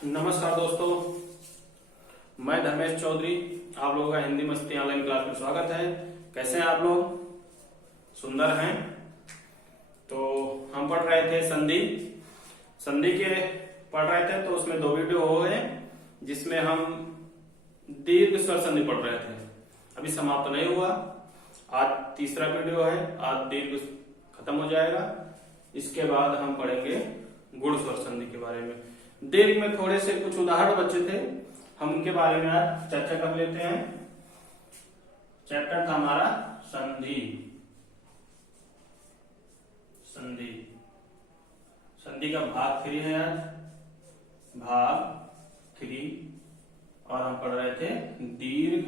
नमस्कार दोस्तों, मैं धर्मेश चौधरी। आप लोगों का हिंदी मस्ती ऑनलाइन क्लास में स्वागत है। कैसे हैं आप लोग? सुंदर हैं। तो हम पढ़ रहे थे संधि के पढ़ रहे थे, तो उसमें 2 वीडियो हो गए जिसमें हम दीर्घ स्वर संधि पढ़ रहे थे। अभी समाप्त नहीं हुआ, आज तीसरा वीडियो है। आज दीर्घ खत्म हो जाएगा। इसके बाद हम पढ़ेंगे गुण स्वर संधि के बारे में। दीर्घ में थोड़े से कुछ उदाहरण बचे थे, हम उनके बारे में आज चर्चा कर लेते हैं। चैप्टर था हमारा संधि। संधि का भाग 3 है आज, भाग 3। और हम पढ़ रहे थे दीर्घ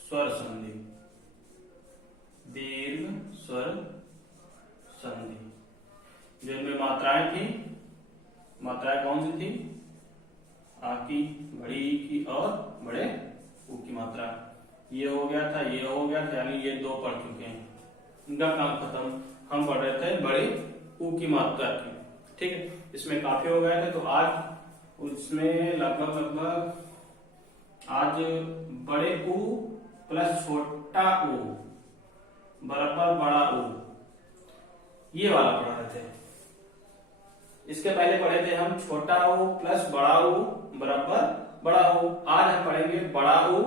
स्वर संधि। दीर्घ स्वर संधि जिनमें मात्राएं थी। मात्राएं कौन सी थी? आ की, बड़ी ई की और बड़े ऊ की मात्रा। ये हो गया था, ये हो गया था, यानी ये 2 पढ़ चुके हैं, इनका काम खत्म। हम पढ़ रहे थे बड़े ऊ की मात्रा की। ठीक है, इसमें काफी हो गए थे। तो आज उसमें लगभग आज बड़े ऊ प्लस छोटा ऊ बराबर बड़ा ऊ, ये वाला पढ़ रहे थे। इसके पहले पढ़े थे हम छोटा ऊ प्लस बड़ा ऊ बराबर बड़ा ऊ। आज हम पढ़ेंगे बड़ा ऊ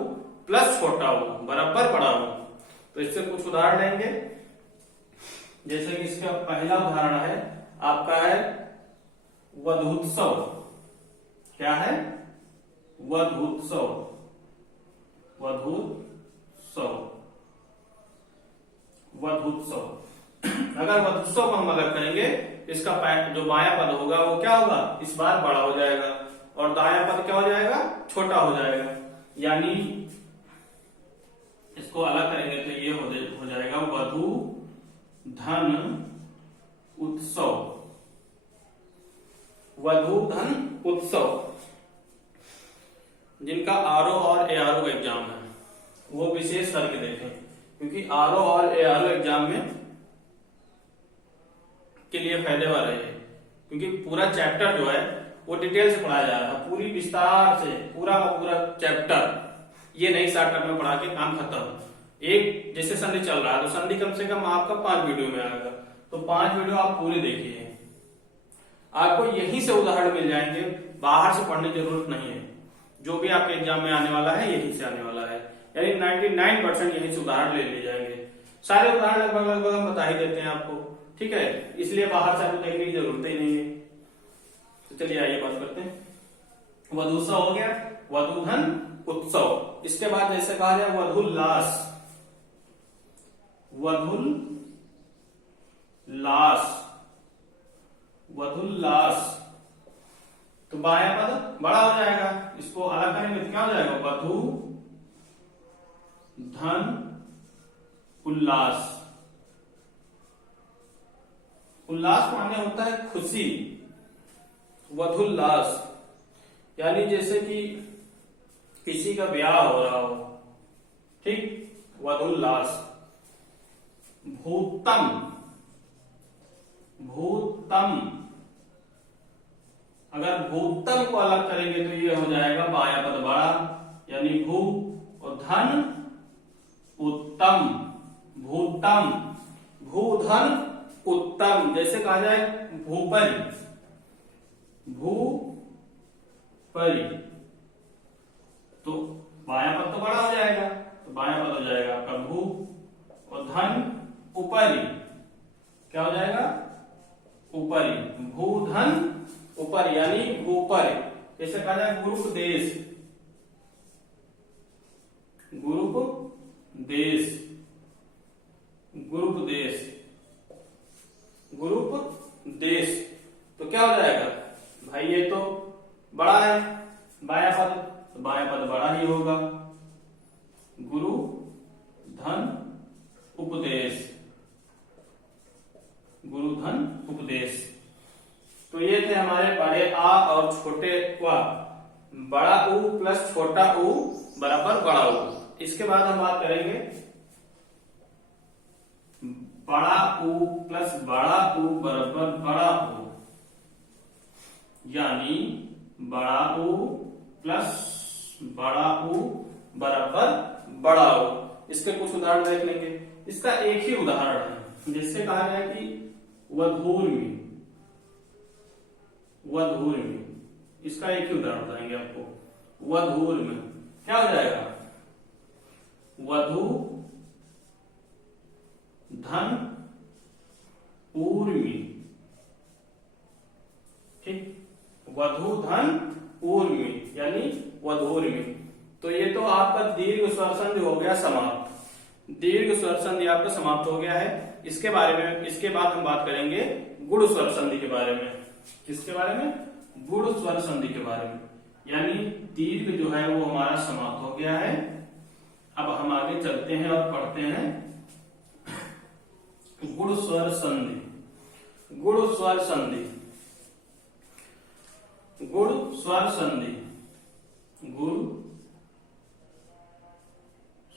प्लस छोटा ऊ बराबर बड़ा ऊ। तो इससे कुछ उदाहरण लेंगे। जैसे कि इसका पहला उदाहरण है आपका है वधूत्सव। क्या है? वधूत्सव। वधूत्सव। वधूत्सव। अगर वधूत्सव को हम अगर करेंगे, इसका जो बायां पद होगा वो क्या होगा? इस बार बड़ा हो जाएगा और दायां पद क्या हो जाएगा? छोटा हो जाएगा। यानी इसको अलग करेंगे तो ये हो जाएगा वधू धन उत्सव। वधू धन उत्सव। जिनका आरओ और एआरओ का एग्जाम है वो विशेष करके देखें, क्योंकि आरओ और एआरओ एग्जाम में के लिए फायदेमंद है, क्योंकि पूरा चैप्टर जो है वो डिटेल से पढ़ाया जा रहा है, पूरी विस्तार से पूरा का पूरा चैप्टर। ये नहीं शॉर्टकट में पढ़ा के काम खत्म। एक जैसे संधि चल रहा है तो संधि कम से कम आपका 5 वीडियो में आएगा, तो 5 वीडियो आप पूरे देखिए। आपको यहीं से उदाहरण मिल जाएंगे, बाहर से पढ़ने की जरूरत नहीं है। जो भी आपके एग्जाम में आने वाला है यहीं से आने वाला है, यानी 99% यहीं से उदाहरण ले लिए जाएंगे। सारे उदाहरण लगभग हम बता ही देते हैं आपको। ठीक है, इसलिए बाहर से आपको देखने की जरूरत ही नहीं है। तो चलिए आइए बात करते हैं। वधूत्सव हो गया, वधूधन उत्सव। इसके बाद जैसे कहा जाए वधुल्लास। वधुल्लास। वधुल्लास। तो बायां पद बड़ा हो जाएगा, इसको अलग करेंगे तो क्या हो जाएगा? वधु धन उल्लास। उल्लास माने होता है खुशी। वधुल्लास यानी जैसे कि किसी का ब्याह हो रहा हो। ठीक, वधुल्लास। भूतम। भूतम। अगर भूतम को अलग करेंगे तो ये हो जाएगा बायां पद बड़ा, यानी भू और धन उत्तम। भूतम। भूधन उत्तम। जैसे कहा जाए भूपरी। भूपरी, तो बायां पद तो बड़ा हो जाएगा, तो बायां पद हो जाएगा आपका भू और धन ऊपरी। क्या हो जाएगा? ऊपरी। भूधन ऊपर, यानी ऊपर। जैसे कहा जाए गुरुप देश। गुरुप देश। गुरुप देश। गुरुप देश। तो क्या हो जाएगा भाई? ये तो बड़ा है बायां पद, तो बायां पद बड़ा ही होगा। गुरु धन उपदेश। गुरु धन उपदेश। तो ये थे हमारे बड़े आ और छोटे वा। बड़ा ऊ प्लस छोटा ऊ बराबर बड़ा ऊ। इसके बाद हम बात करेंगे बड़ा ऊ प्लस बड़ा ऊ बराबर बड़ा ऊ। यानी बड़ा ऊ प्लस बड़ा ऊ बराबर बड़ा ऊ। इसके कुछ उदाहरण देख लेंगे। इसका एक ही उदाहरण है, जिससे कहा जाए कि वधूर्मी, वधूर्मी, इसका एक ही उदाहरण बताएंगे आपको। वधूर्मी क्या हो जाएगा? वधु धन ऊर्मी, ठीक, वधु धन ऊर्मी यानी वधूर्मी। तो ये तो आपका दीर्घ स्वर संधि हो गया समाप्त। दीर्घ स्वर संधि आपका समाप्त हो गया है। इसके बारे में, इसके बाद हम बात करेंगे गुण स्वर संधि के बारे में। किसके बारे में? गुण स्वर संधि के बारे में। यानी दीर्घ जो है वो हमारा समाप्त हो गया है। अब हम आगे चलते हैं और पढ़ते हैं गुण स्वर संधि। गुण स्वर संधि, गुण स्वर संधि, गुण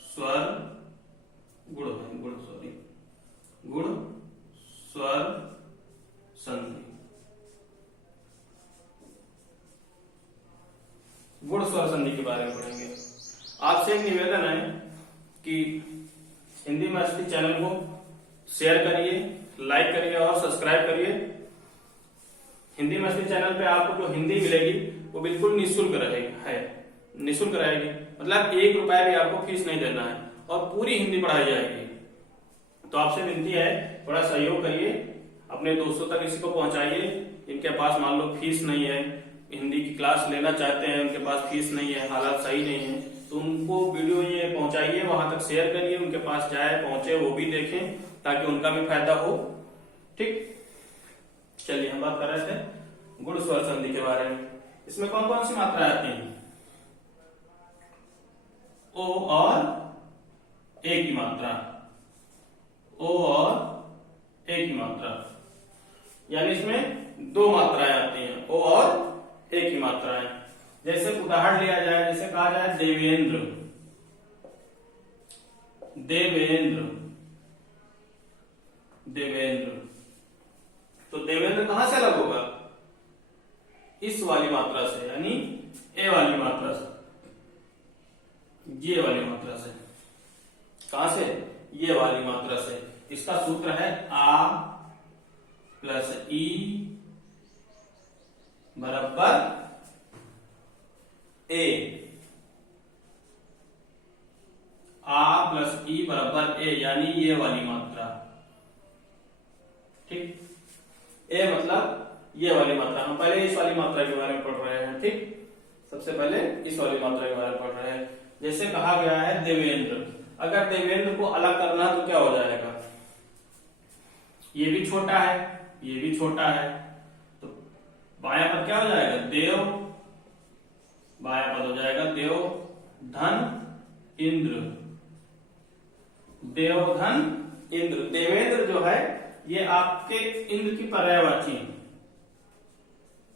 स्वर गुण सॉरी गुण स्वर संधि। गुण स्वर संधि के बारे में पढ़ेंगे। आपसे एक निवेदन है कि हिंदी मस्ती चैनल को शेयर करिए, लाइक करिए और सब्सक्राइब करिए। हिंदी मस्ती चैनल पे आपको जो हिंदी मिलेगी वो बिल्कुल निःशुल्क है, निःशुल्क रहेगी। मतलब 1 रुपया भी आपको फीस नहीं देना है और पूरी हिंदी पढ़ाई जाएगी। तो आपसे विनती है, थोड़ा सहयोग करिए, अपने दोस्तों तक इसी को पहुंचाइए। इनके पास मान लो फीस नहीं है, हिंदी की क्लास लेना चाहते हैं, उनके पास फीस नहीं है, हालात सही नहीं है, तो उनको वीडियो ये पहुंचाइए, वहां तक शेयर करिए, उनके पास जाए, पहुंचे, वो भी देखें, ताकि उनका भी फायदा हो। ठीक, चलिए हम बात कर रहे थे गुण स्वर संधि के बारे में। इसमें कौन कौन सी मात्राएं आती हैं? ओ और ए की मात्रा, ओ और ए की मात्रा, यानी इसमें 2 मात्राएं आती हैं, ओ और ए की मात्राएं। जैसे उदाहरण लिया जाए, जैसे कहा जाए देवेंद्र, देवेंद्र, देवेंद्र, तो देवेंद्र कहां से अलग होगा? इस वाली मात्रा से, यानी ए वाली मात्रा से, ये वाली मात्रा से। कहां से? ये वाली मात्रा से। इसका सूत्र है आ प्लस ई बराबर ए। आ प्लस ई बराबर ए, यानी ये वाली मात्रा। ठीक, ए मतलब ये वाली मात्रा। हम पहले इस वाली मात्रा के बारे में पढ़ रहे हैं। ठीक, सबसे पहले इस वाली मात्रा के बारे में पढ़ रहे हैं। जैसे कहा गया है देवेंद्र, अगर देवेंद्र को अलग करना तो क्या हो जाएगा? ये भी छोटा है, ये भी छोटा है, तो बाया पद क्या हो जाएगा? देव, बाया पद हो जाएगा देव धन इंद्र, देव धन इंद्र। देवेंद्र जो है ये आपके इंद्र की पर्यायवाची,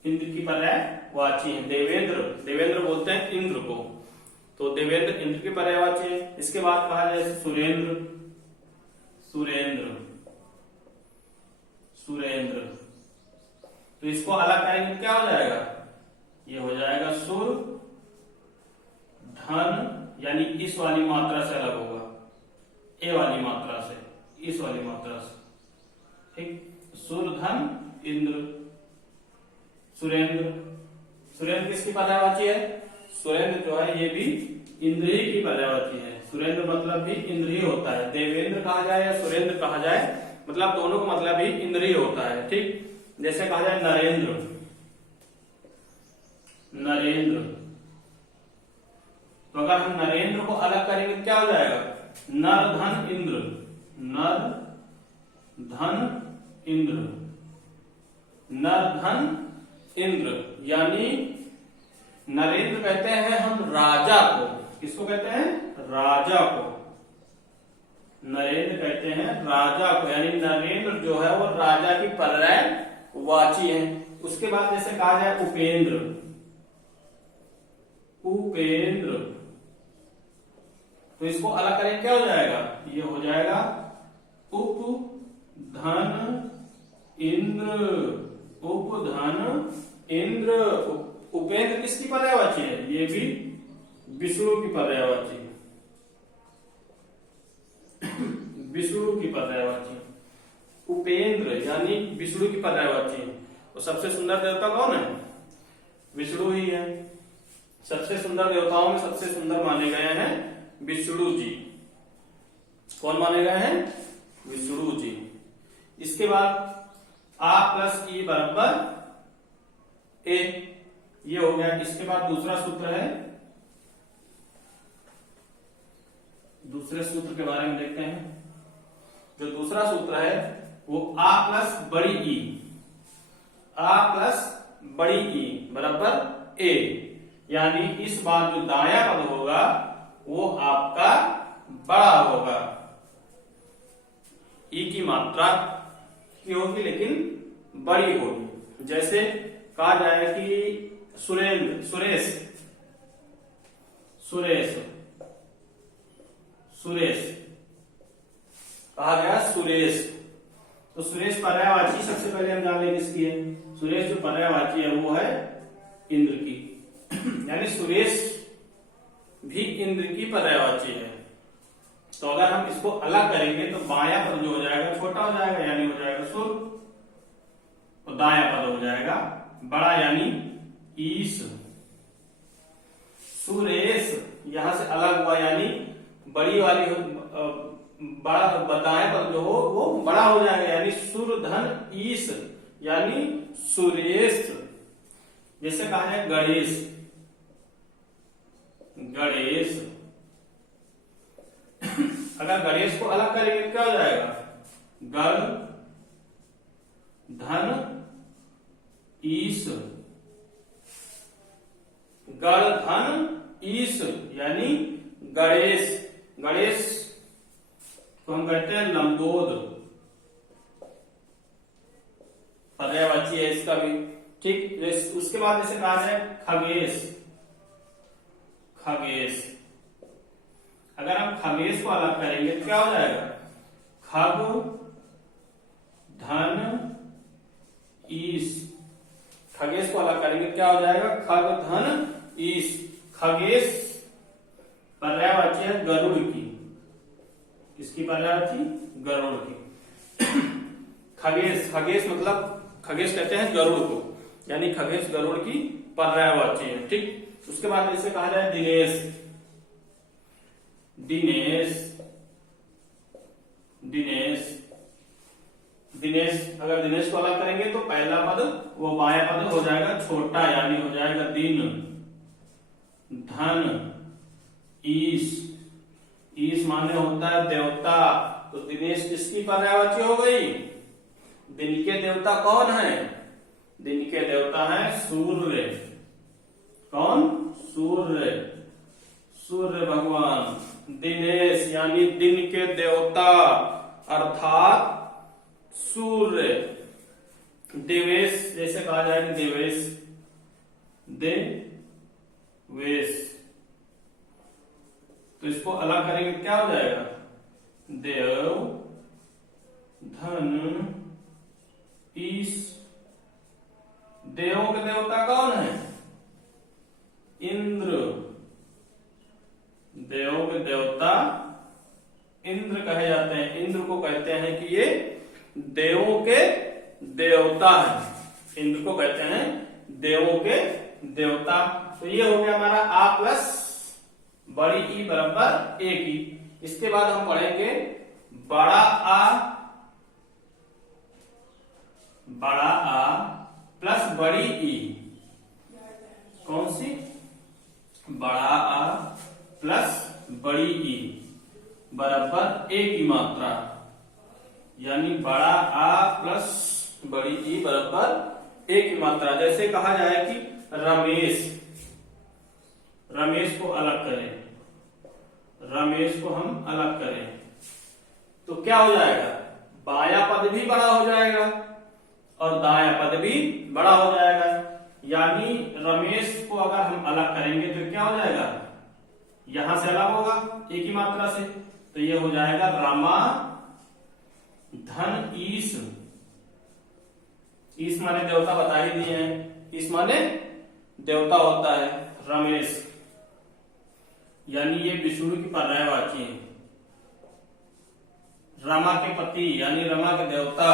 इंद्र की पर्यायवाची है। देवेंद्र, देवेंद्र बोलते हैं इंद्र को, तो देवेंद्र इंद्र की पर्यायवाची है। इसके बाद कहा जाए सुरेंद्र, सुरेंद्र, सुरेंद्र, तो इसको अलग करेंगे क्या हो जाएगा? ये हो जाएगा सुर धन, यानी इस वाली मात्रा से अलग होगा, ए वाली मात्रा से, इस वाली मात्रा से। ठीक, सुर धन इंद्र, सुरेंद्र। सुरेंद्र किसकी पर्यायवाची है? सुरेंद्र जो है ये भी इंद्रिय की पर्यायवाची है। सुरेंद्र मतलब भी इंद्रिय होता है। देवेंद्र कहा जाए या सुरेंद्र कहा जाए, मतलब दोनों का मतलब भी इंद्रिय होता है। ठीक, जैसे कहा जाए नरेंद्र, नरेंद्र, तो अगर हम नरेंद्र को अलग करेंगे तो क्या हो जाएगा? नर धन इंद्र, नर धन इंद्र, नर धन इंद्र, यानी नरेंद्र कहते हैं हम राजा को। किसको कहते हैं? राजा को। नरेंद्र कहते हैं राजा को, यानी नरेंद्र जो है वो राजा की पर्यायवाची है। उसके बाद जैसे कहा जाए उपेंद्र, उपेंद्र, तो इसको अलग करें क्या हो जाएगा? ये हो जाएगा उप धन इंद्र, उप धन इंद्र। उपेंद्र किसकी पर्यायवाची है? ये भी विष्णु की पर्यायवाची, विष्णु की पर्यायवाची। उपेंद्र यानी विष्णु की पर्यायवाची। और सबसे सुंदर देवता कौन है? विष्णु ही है। सबसे सुंदर देवताओं में सबसे सुंदर माने गए हैं विष्णु जी। कौन माने गए हैं? विष्णु जी। इसके बाद आ प्लस ई बराबर ए, ये हो गया। इसके बाद दूसरा सूत्र है, दूसरे सूत्र के बारे में देखते हैं। जो दूसरा सूत्र है वो आ प्लस बड़ी ई, आ प्लस बड़ी ई बराबर ए, यानी इस बार जो दायां पद होगा वो आपका बड़ा होगा। ई की मात्रा की होगी लेकिन बड़ी होगी। जैसे कहा जाए कि सुरेंद्र, सुरेश, सुरेश, सुरेश कहा गया सुरेश। तो सुरेश पर्यायवाची सबसे पहले हम जान लेंगे किसकी है। सुरेश जो पर्यायवाची है वो है इंद्र की, यानी सुरेश भी इंद्र की पर्यायवाची है। तो अगर हम इसको अलग करेंगे तो बायां पद जो हो जाएगा छोटा हो जाएगा, यानी हो जाएगा सुर, और दायां पद हो जाएगा बड़ा, यानी ईश। सुरेश यहां से अलग हुआ, यानी बड़ी वाली बड़ा दाएं पद जो हो वो बड़ा हो जाएगा, यानी सुर धन ईश, यानी सुरेश। जैसे कहा है गणेश, गणेश। अगर गणेश को अलग करेंगे तो क्या हो जाएगा? गण धन ईश, गण धन ईश, यानी गणेश। गणेश को हम कहते हैं लंबोद, पर्यायवाची है इसका भी। ठीक, उसके बाद जैसे कहा है खगेश, खगेश। अगर हम खगेश को अलग करेंगे तो क्या हो जाएगा? खग धन ईश। खगेश को अलग करेंगे क्या हो जाएगा? खग धन ईश। खगेश पर्यायवाची है गरुड़ की। किसकी पर्यायवाची? गरुड़ की। खगेश, खगेश मतलब खगेश कहते हैं गरुड़ को, यानी खगेश गरुड़ की पर्यायवाची है। ठीक, उसके बाद जैसे कहा जाए दिनेश, दिनेश, दिनेश, दिनेश। अगर दिनेश को अलग करेंगे तो पहला पद वो बायां पद हो जाएगा छोटा, यानी हो जाएगा दिन धन ईश। ईश माने होता है देवता, तो दिनेश किसकी पर्यायवाची हो गई? दिन के देवता कौन है? दिन के देवता है सूर्य। कौन? सूर्य, सूर्य भगवान। दिनेश यानी दिन के देवता अर्थात सूर्य। देवेश, जैसे कहा जाए कि देवेश, देवेश। तो इसको अलग करेंगे क्या हो जाएगा? देव धन ईश। देवों के देवता कौन है? इंद्र। देवों के देवता इंद्र कहे जाते हैं। इंद्र को कहते हैं कि ये देवों के देवता है। इंद्र को कहते हैं देवों के देवता। तो ये हो गया हमारा आ प्लस बड़ी ई बराबर ए की। इसके बाद हम पढ़ेंगे बड़ा आ, बड़ा आ प्लस बड़ी ई। कौन सी? बड़ा आ प्लस बड़ी ई बराबर ए की मात्रा, यानी बड़ा आ प्लस बड़ी ई बराबर ए की मात्रा। जैसे कहा जाए कि रमेश, रमेश को अलग करें, रमेश को हम अलग करें तो क्या हो जाएगा? बायां पद भी बड़ा हो जाएगा और दायां पद भी बड़ा हो जाएगा। यानी रमेश को अगर हम अलग करेंगे तो क्या हो जाएगा? यहां से अलग होगा एक ही मात्रा से, तो ये हो जाएगा रमा धन ईश। ईश माने देवता बता ही दिए हैं, ईश माने देवता होता है। रमेश यानी ये विष्णु की पर्यायवाची है। रमा के पति यानी रमा के देवता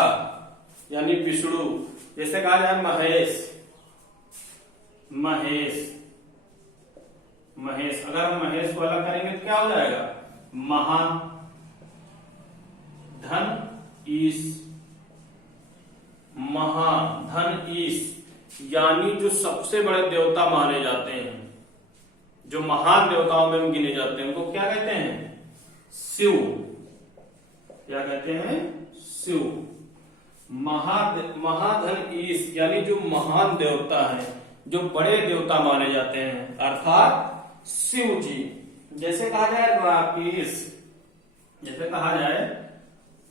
यानी विष्णु। जैसे कहा जाए महेश, महेश, महेश। अगर हम महेश को अलग करेंगे तो क्या हो जाएगा? महाधन ईश, महाधन ईश यानी जो सबसे बड़े देवता माने जाते हैं, जो महान देवताओं में हम गिने जाते हैं, उनको क्या कहते हैं? शिव। क्या कहते हैं? शिव। महाधन ईश यानी जो महान देवता है, जो बड़े देवता माने जाते हैं, अर्थात शिव जी। जैसे कहा जाए राकेश, जैसे कहा जाए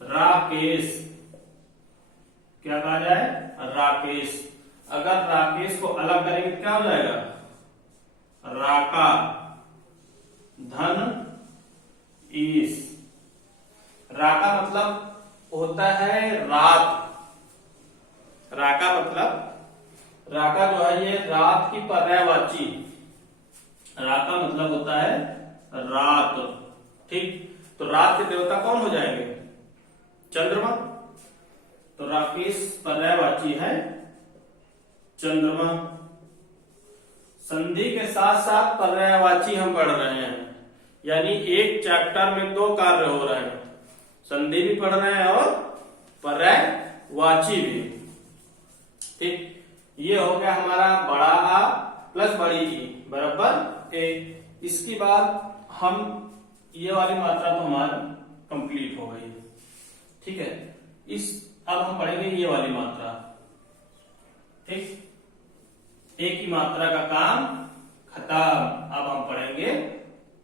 राकेश, क्या कहा जाए? राकेश। अगर राकेश को अलग करेंगे क्या हो जाएगा? राका धन ईश। राका मतलब होता है रात। राका मतलब, राका जो है ये रात की पर्यायवाची। राका मतलब होता है रात, ठीक। तो रात के देवता कौन हो जाएंगे? चंद्रमा। तो राकेश पर्यायवाची है चंद्रमा। संधि के साथ साथ पर्यायवाची हम पढ़ रहे हैं, यानी एक चैप्टर में दो कार्य हो रहे हैं, संधि भी पढ़ रहे हैं और पर्यायवाची भी, ठीक। ये हो गया हमारा बड़ा आ प्लस बड़ी ई बराबर ए। इसके बाद हम ये वाली मात्रा तो हमारी कंप्लीट हो गई, ठीक है। अब हम पढ़ेंगे ये वाली मात्रा, ठीक। ए की मात्रा का काम खत्म। अब हम पढ़ेंगे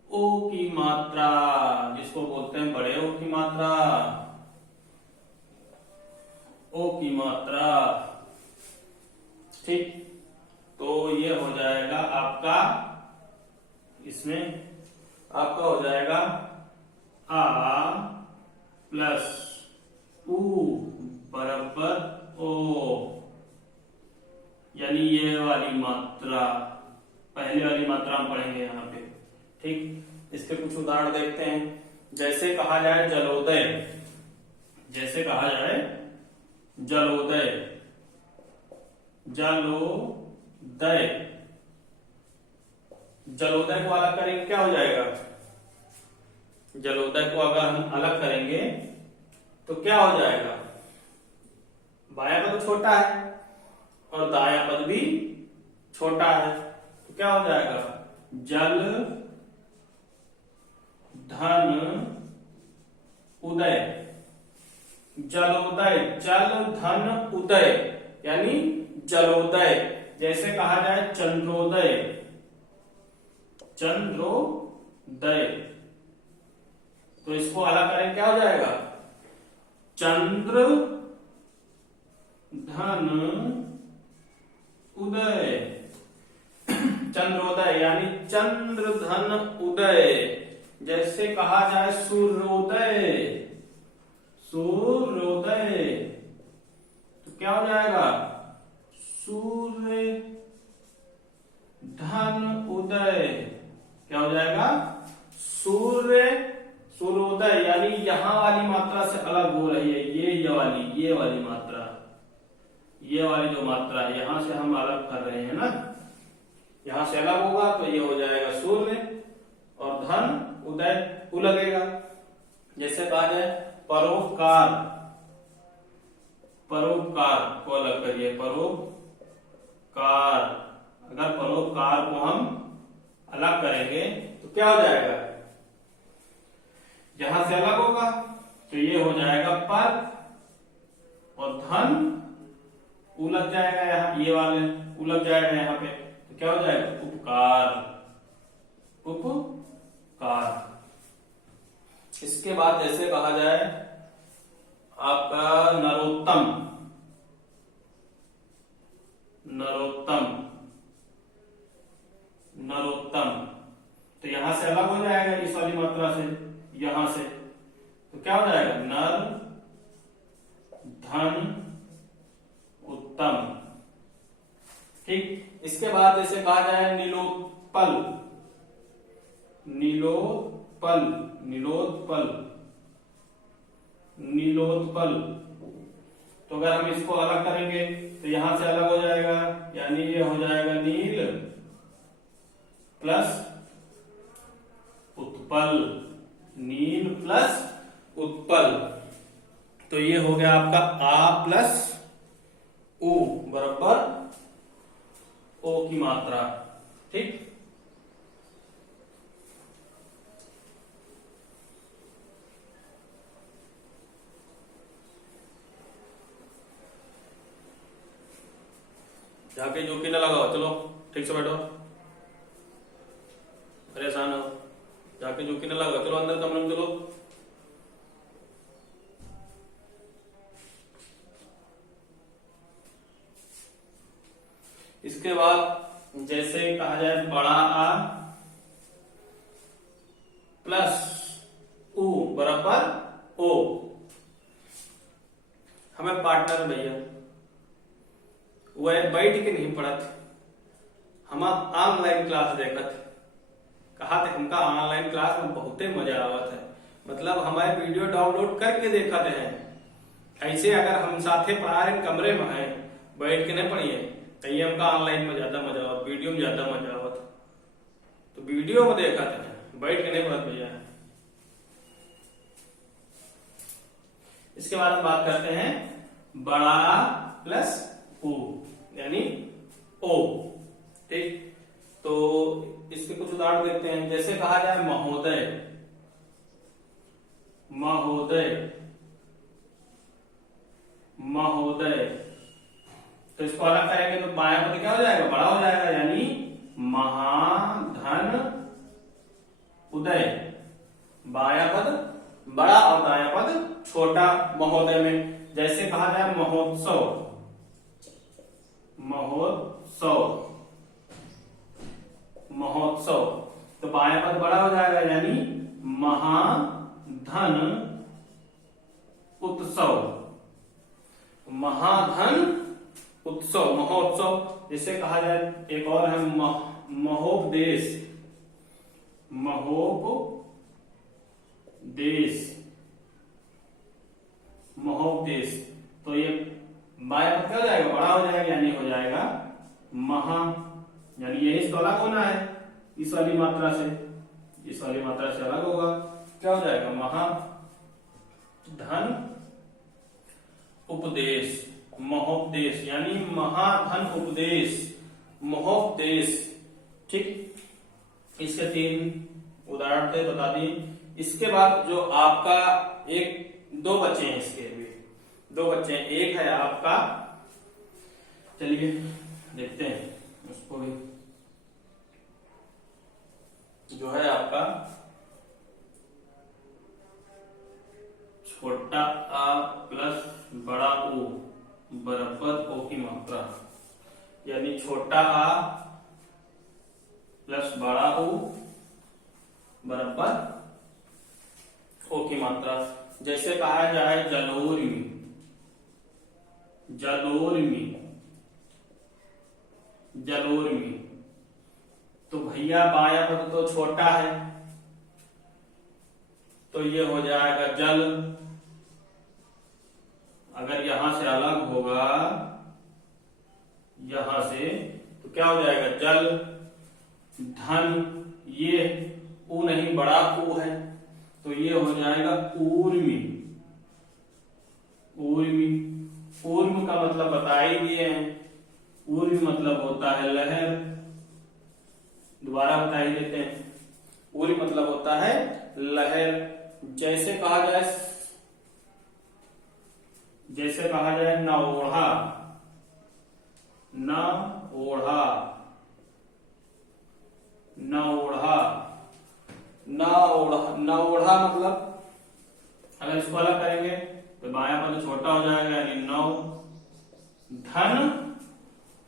ओ की मात्रा, जिसको बोलते हैं बड़े ओ की मात्रा। ओ की मात्रा, ठीक। तो ये हो जाएगा आपका, इसमें आपका हो जाएगा आ प्लस उ बराबर ओ, यानी ये वाली मात्रा, पहले वाली मात्रा हम पढ़ेंगे यहाँ पे, ठीक। इसके कुछ उदाहरण देखते हैं। जैसे कहा जाए जलोदय, जैसे कहा जाए जलोदय, जलोदय, जलोदय को अलग करेंगे क्या हो जाएगा? जलोदय को अगर हम अलग करेंगे तो क्या हो जाएगा? बायां पद छोटा है और दायां पद भी छोटा है, तो क्या हो जाएगा? जल धन उदय, जलोदय, जल धन उदय यानी जलोदय। जैसे कहा जाए चंद्रोदय, चंद्रोदय, तो इसको अलग करें क्या हो जाएगा? चंद्र धन उदय, चंद्रोदय यानी चंद्र धन उदय। जैसे कहा जाए सूर्योदय, सूर्योदय, तो क्या हो जाएगा? सूर्य धन उदय, क्या हो जाएगा? सूर्य, सूर्योदय यानी यहां वाली मात्रा से अलग हो रही है, ये वाली मात्रा, ये वाली जो मात्रा है यहां से हम अलग कर रहे हैं ना, यहां से अलग होगा तो ये हो जाएगा सूर्य और धन उदय उ लगेगा। जैसे कहा जाए परोपकार, परोपकार को अलग करिए, परोपकार। अगर परोपकार को हम अलग करेंगे तो क्या हो जाएगा? यहां से अलग होगा तो ये हो जाएगा पर, और धन उलझ जाएगा, यहाँ ये वाले उलझ जाएगा यहाँ पे, तो क्या हो जाएगा? उपकार, उपकार। इसके बाद जैसे कहा जाए आपका नरोत्तम, नरोत्तम, नरोत्तम, तो यहां से अलग हो जाएगा इस वाली मात्रा से, यहां से, तो क्या हो जाएगा? नर धन उत्तम, ठीक। इसके बाद जैसे कहा जाए नीलोत्पल, नीलोत्पल, नीलोत्पल, नीलोत्पल। तो अगर हम इसको अलग करेंगे तो यहां से अलग हो जाएगा, यानी ये हो जाएगा नील प्लस उत्पल, नील प्लस उत्पल। तो ये हो गया आपका आ प्लस उ बराबर ओ की मात्रा। ठीक। जाके जोकी ना लगाओ, चलो ठीक से बैठो, परेशान हो, जाके जोकी ना लगाओ, चलो अंदर कमरे में चलो। इसके बाद जैसे कहा जाए बड़ा आ प्लस उ बराबर ओ। हमें पार्टनर भैया वह बैठ के नहीं पढ़त, हम ऑनलाइन क्लास देखत, कहा थे हमका ऑनलाइन क्लास में बहुते मजा आवत है, मतलब हमारे वीडियो डाउनलोड करके देखते हैं। ऐसे अगर हम साथे पढ़ा रहे कमरे में है, बैठ के नहीं पढ़िए, तो ये हमका ऑनलाइन में ज्यादा मजा आवत, वीडियो में ज्यादा मजा आवत। तो वीडियो में देखते हैं, बैठ के नहीं पढ़त भैया। इसके बाद हम बात करते हैं बड़ा प्लस उ यानी ओ। ठीक। तो इसके कुछ उदाहरण देखते हैं। जैसे कहा जाए महोदय, महोदय, महोदय। तो इसको अलग करेंगे तो बायां पद क्या हो जाएगा, बड़ा हो जाएगा, यानी महाधन उदय। बायां पद बड़ा और दायां पद छोटा महोदय में। जैसे कहा जाए महोत्सव, महोत्सव, महोत्सव। तो बायां पद बड़ा हो जाएगा, यानी महाधन उत्सव, महाधन उत्सव, महोत्सव। जिसे कहा जाए एक और है महोपदेश, महोपदेश, महोपदेश। तो ये बाएं पद क्या हो जाएगा, बड़ा हो जाएगा, यानी हो जाएगा महा, यानी यही इसको अलग होना है इस वाली मात्रा से, इस वाली मात्रा से अलग होगा, क्या हो जाएगा महाधन उपदेश, महोपदेश, यानी महाधन उपदेश, महोपदेश। ठीक। इसके 3 उदाहरण थे, बता दिए। इसके बाद जो आपका दो बच्चे हैं, इसके भी 2 बच्चे हैं। एक है आपका, चलिए देखते हैं उसको भी, जो है आपका छोटा आ प्लस बड़ा ओ बराबर ओ की मात्रा, यानी छोटा आ प्लस बड़ा ओ बराबर ओ की मात्रा। जैसे कहा जाए जलोर्मी, जलोर्मी, जलोर्मी। तो भैया बायां पद तो छोटा है, तो ये हो जाएगा जल। अगर यहां से अलग होगा, यहां से, तो क्या हो जाएगा जल धन। ये ऊ नहीं, बड़ा ऊ है, तो ये हो जाएगा ऊर्मी, ऊर्मी। ऊर्म का मतलब बता ही दिए हैं, ऊर्म मतलब होता है लहर। दोबारा बता ही देते हैं, ऊर्म मतलब होता है लहर। जैसे कहा जाए, जैसे कहा जाए न ओढ़ा, न ओढ़ा, न ओढ़ा, न ओढ़ा, न ओढ़ा मतलब अगर इसको अलग करेंगे तो बायां पद छोटा हो जाएगा, यानी नौ धन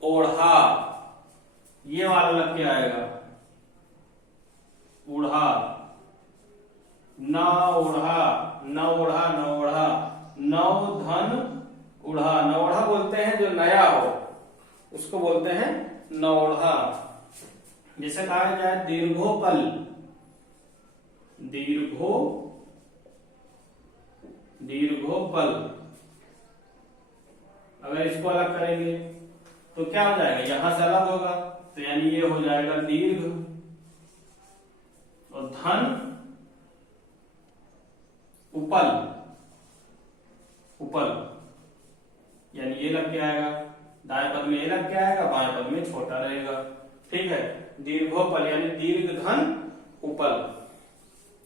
ओढ़ा, ये वाला लग के आएगा ओढ़ा, न ओढ़ा, न ओढ़ा, न ओढ़ा, नौ धन उढ़ा। नौढ़ा बोलते हैं जो नया हो, उसको बोलते हैं नौढ़ा। जैसे कहा जाए दीर्घोपल, दीर्घोपल, अगर इसको अलग करेंगे तो क्या हो जाएगा, यहां से अलग होगा तो यानी ये हो जाएगा दीर्घ, और धन उपल, उपल यानी ये लग के आएगा, दाएं पद में ये लग के आएगा, बाएं पद में छोटा रहेगा। ठीक है, दीर्घोपल यानी दीर्घ धन उपल।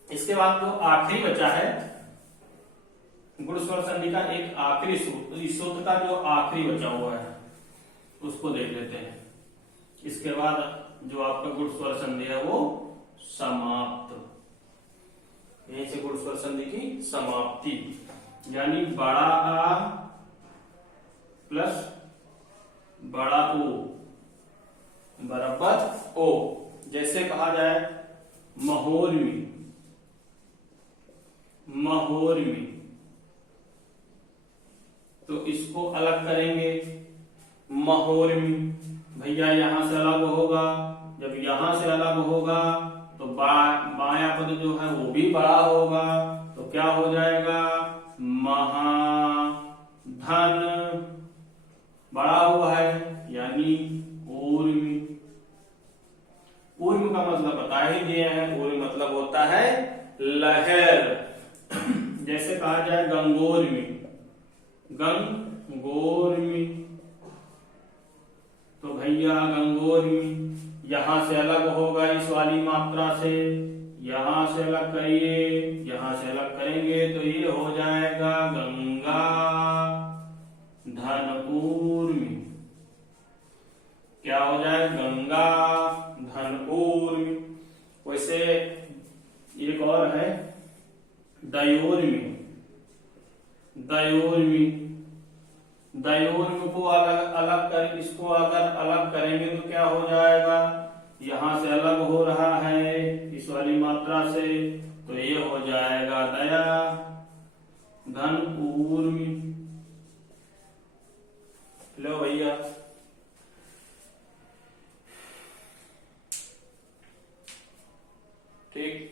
इसके बाद जो आखिरी बचा है गुण स्वर संधि का एक आखिरी सूत्र, इस सूत्र का जो आखिरी बचा हुआ है उसको देख लेते हैं। इसके बाद जो आपका गुण स्वर संधि है वो समाप्त, यहीं से गुण स्वर संधि की समाप्ति, यानी बड़ा आ प्लस बड़ा ओ बराबर ओ। जैसे कहा जाए महोर्मी, महोर्मी, तो इसको अलग करेंगे, महोर्मी भैया यहां से अलग होगा, जब यहां से अलग होगा तो बायां पद जो है वो भी बड़ा होगा, तो क्या हो जाएगा, महाधन, बड़ा हुआ है यानी ऊर्मी। ऊर्मी का मतलब बता ही दिए हैं, ऊर्मी मतलब होता है लहर। जैसे कहा जाए गंगोर्मी, गंगोर्मी, तो भैया गंगोर्मी यहां से अलग होगा इस वाली मात्रा से, यहां से अलग करिए, यहां से अलग करेंगे तो ये हो जाएगा गंगा धनपूर्मी। क्या हो जाए, गंगा धनपूर्मी। वैसे एक और है दयोर्मी, दयोर्मी, दयोर्मी को अलग अलग कर, इसको अगर अलग करेंगे तो क्या हो जाएगा, यहां से अलग हो रहा है इस वाली मात्रा से, तो ये हो जाएगा दया धनपूर्मी। लो भैया, ठीक,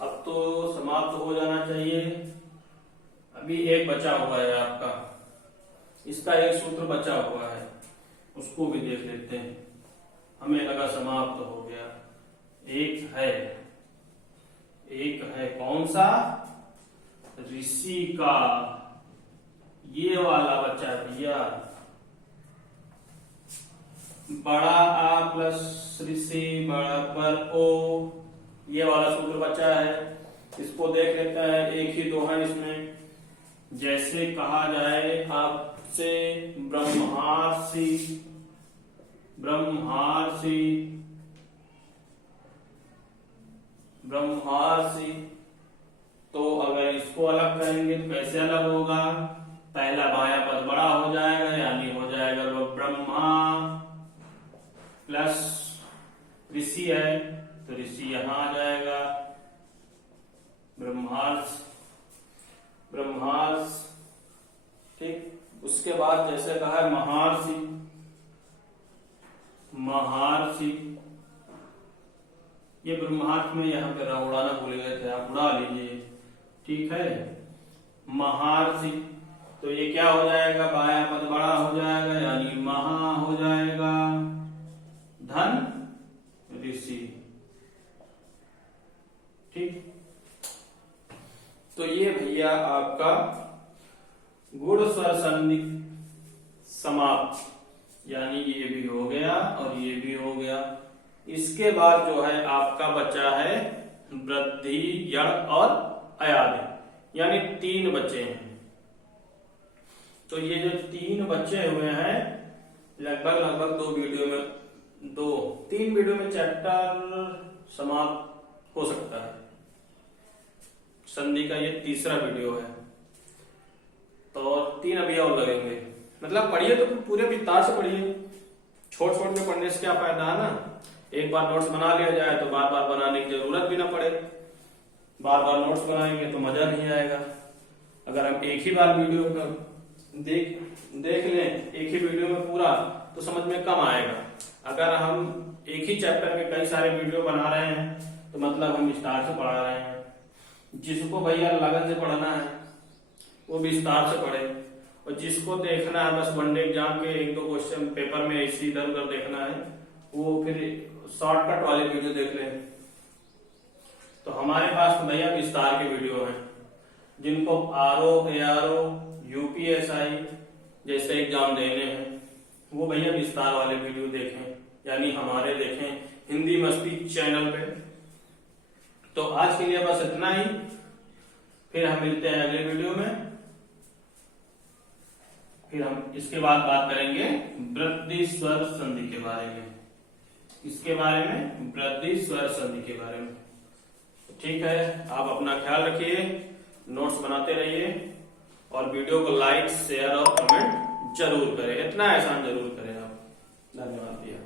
अब तो समाप्त हो जाना चाहिए। अभी एक बचा हुआ है आपका, इसका एक सूत्र बचा हुआ है, उसको भी देख लेते हैं। हमें लगा समाप्त हो गया, एक है कौन सा, ऋषि का, ये वाला बच्चा है भैया, बड़ा आ प्लस ऋषि बराबर ओ, ये वाला सूत्र बचा है, इसको देख लेते हैं। एक ही दो है इसमें। जैसे कहा जाए आपसे ब्रह्मार्षि, ब्रह्मार्षि, ब्रह्मार्षि, तो अगर इसको अलग करेंगे तो कैसे अलग होगा, पहला बायां पद बड़ा हो जाएगा यानी हो जाएगा वो ब्रह्मा प्लस ऋषि है तो ऋषि यहां आ जाएगा, ब्रह्मार्ष, ब्रह्मार्ष। ठीक, उसके बाद जैसे कहा है महर्षि, महर्षि, ये ब्रह्मार्थ में यहाँ पे उड़ाना भूल गए थे, आप उड़ा लीजिए। ठीक है, महर्षि, तो ये क्या हो जाएगा, बायां पद बड़ा हो जाएगा यानी महा हो जाएगा धन ऋषि। ठीक, तो ये भैया आपका गुण स्वर संधि समाप्त, यानी ये भी हो गया और ये भी हो गया। इसके बाद जो है आपका बचा है वृद्धि, यण और अयादि, यानी 3 बचे हैं। तो ये जो 3 बचे हुए हैं लगभग लगभग 2 वीडियो में, 2-3 वीडियो में चैप्टर समाप्त हो सकता है। संधि का ये तीसरा वीडियो है, तो 3 अभी और लगेंगे। मतलब पढ़िए तो पूरे विस्तार से पढ़िए, छोट छोट में पढ़ने से क्या फायदा है ना, एक बार नोट्स बना लिया जाए तो बार बार बनाने की जरूरत भी ना पड़े। बार बार नोट्स बनाएंगे तो मजा नहीं आएगा। अगर हम एक ही बार वीडियो देख लें एक ही वीडियो में पूरा तो समझ में कम आएगा। अगर हम एक ही चैप्टर के कई सारे वीडियो बना रहे हैं तो मतलब हम विस्तार से पढ़ा रहे हैं। जिसको भैया लगन से पढ़ना है वो विस्तार से पढ़े, और जिसको देखना है बस वनडे एग्जाम के एक दो क्वेश्चन पेपर में इसी इधर उधर देखना है वो फिर शॉर्टकट वाले वीडियो देख लें। तो हमारे पास तो भैया विस्तार के वीडियो हैं, जिनको आरओ एआरओ यूपीएसआई जैसे एग्जाम देने हैं वो भैया विस्तार वाले वीडियो देखें, यानी हमारे देखें हिंदी मस्ती चैनल पे। तो आज के लिए बस इतना ही, फिर हम मिलते हैं अगले वीडियो में। फिर हम इसके बाद बात करेंगे वृद्धि स्वर संधि के बारे में, इसके बारे में वृद्धि स्वर संधि के बारे में। ठीक है, आप अपना ख्याल रखिए, नोट्स बनाते रहिए और वीडियो को लाइक शेयर और कमेंट जरूर करें, इतना एहसान जरूर करें आप। धन्यवाद भैया।